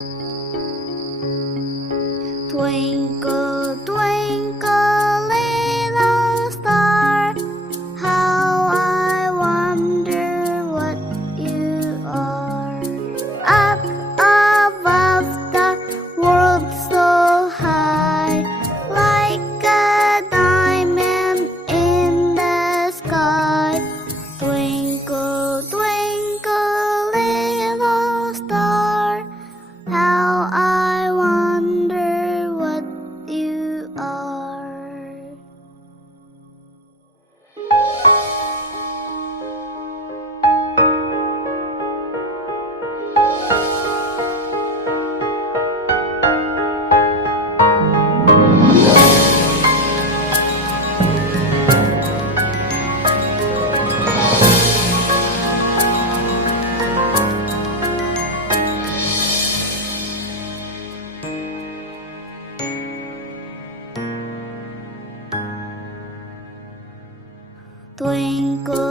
Twinkle, twinkle, little star, how I wonder what you are. Up above the world so high, like a diamond in the sky. Twinkle, twinkle, little star, how I wonder what you are. Twinkle,